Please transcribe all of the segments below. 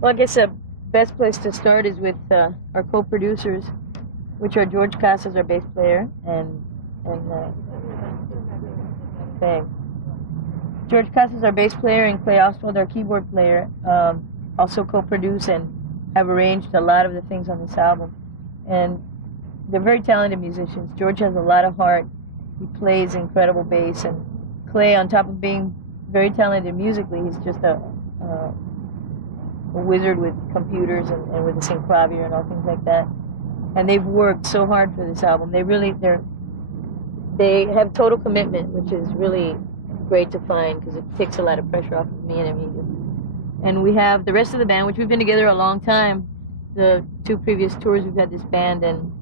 Well, I guess the best place to start is with our co-producers, which are George Casas, our bass player, and okay. George Casas, our bass player, and Clay Oswald, our keyboard player, also co-produce and have arranged a lot of the things on this album. And they're very talented musicians. George has a lot of heart. He plays incredible bass, and Clay, on top of being very talented musically, he's just a wizard with computers and with the synclavier and all things like that. And they've worked so hard for this album. They have total commitment, which is really great to find because it takes a lot of pressure off of me and Emilio. And we have the rest of the band, which we've been together a long time. The two previous tours we've had this band, and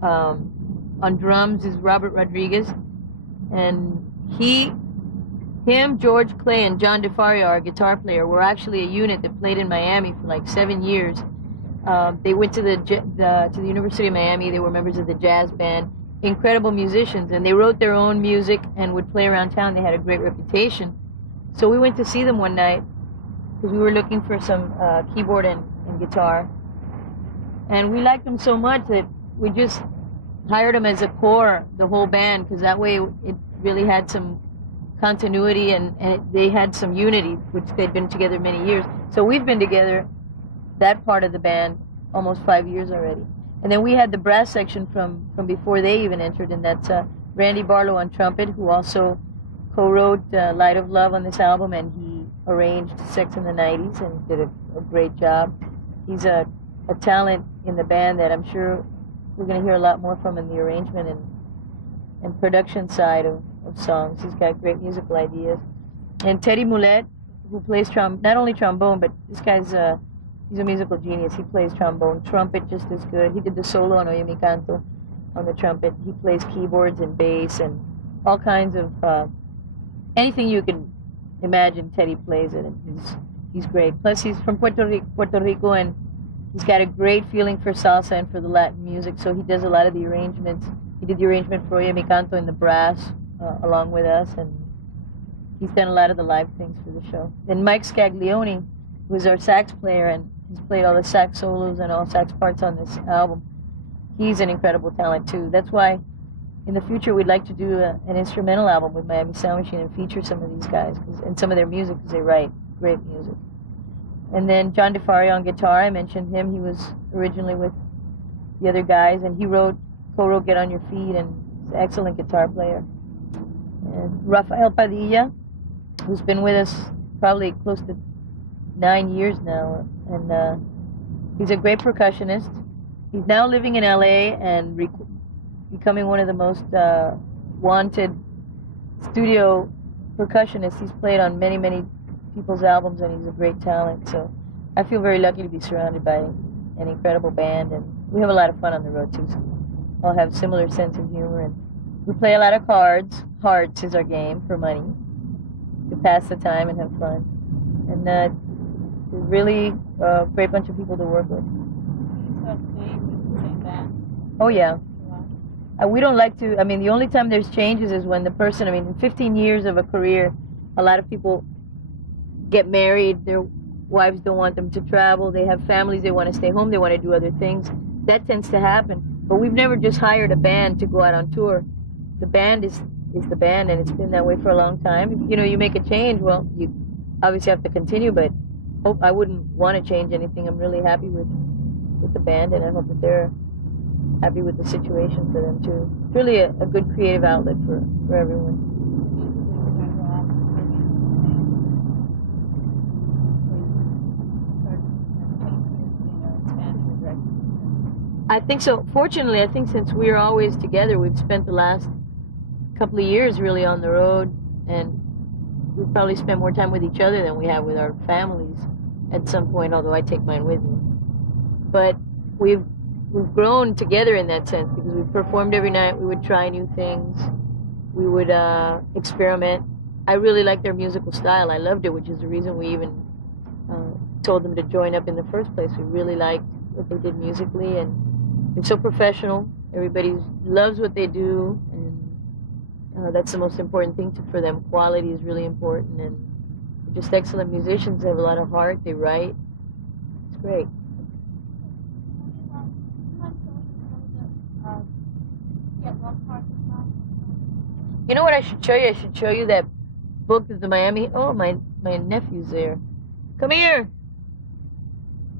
on drums is Robert Rodriguez, and him, George, Clay, and John DeFaria, our guitar player, were actually a unit that played in Miami for like 7 years. They went to the University of Miami. They were members of the jazz band. Incredible musicians, and they wrote their own music and would play around town. They had a great reputation. So we went to see them one night because we were looking for some keyboard and guitar. And we liked them so much that we just hired them as a core, the whole band, because that way it really had some continuity and they had some unity, which they'd been together many years. So we've been together, that part of the band, almost 5 years already. And then we had the brass section from before they even entered, and that's Randy Barlow on trumpet, who also co-wrote Light of Love on this album, and he arranged Sex in the 90s and did a great job. He's a talent in the band that I'm sure we're going to hear a lot more from in the arrangement and production side of songs. He's got great musical ideas. And Teddy Moulette, who plays not only trombone, but this guy's he's a musical genius. He plays trombone, trumpet just as good. He did the solo on Oye Mi Canto on the trumpet. He plays keyboards and bass and all kinds of anything you can imagine. Teddy plays it, and he's great. Plus, he's from Puerto Rico, and he's got a great feeling for salsa and for the Latin music. So he does a lot of the arrangements. He did the arrangement for Oye Mi Canto in the brass along with us, and he's done a lot of the live things for the show. And Mike Scaglione, who's our sax player, and he's played all the sax solos and all sax parts on this album. He's an incredible talent too. That's why in the future we'd like to do an instrumental album with Miami Sound Machine and feature some of these guys and some of their music, because they write great music. And then John DeFaria on guitar, I mentioned him. He was originally with the other guys, and he co-wrote Get on Your Feet, and he's an excellent guitar player. And Rafael Padilla, who's been with us probably close to 9 years now, and he's a great percussionist. He's now living in LA and becoming one of the most wanted studio percussionists. He's played on many, many people's albums, and he's a great talent. So I feel very lucky to be surrounded by an incredible band, and we have a lot of fun on the road too. So all have similar sense of humor, and we play a lot of cards. Hearts is our game for money to pass the time and have fun. And really great bunch of people to work with. Oh yeah. We don't like to, I mean, the only time there's changes is when the person, I mean, in 15 years of a career, a lot of people get married, their wives don't want them to travel, they have families, they want to stay home, they want to do other things. That tends to happen. But we've never just hired a band to go out on tour. The band is the band, and it's been that way for a long time. If, you make a change, well, you obviously have to continue, but I wouldn't want to change anything. I'm really happy with the band, and I hope that they're happy with the situation for them too. It's really a good creative outlet for everyone. I think so. Fortunately, I think since we're always together, we've spent the last couple of years really on the road, and we've probably spent more time with each other than we have with our families at some point, although I take mine with me. But we've grown together in that sense, because we performed every night. We would try new things. We would experiment. I really liked their musical style. I loved it, which is the reason we even told them to join up in the first place. We really liked what they did musically, and they're so professional. Everybody loves what they do, and that's the most important thing for them. Quality is really important, and they're just excellent musicians. They have a lot of heart. They write. great. You know what I should show you? I should show you that book of the Miami. Oh, my nephew's there. Come here.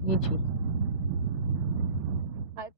Nietzsche.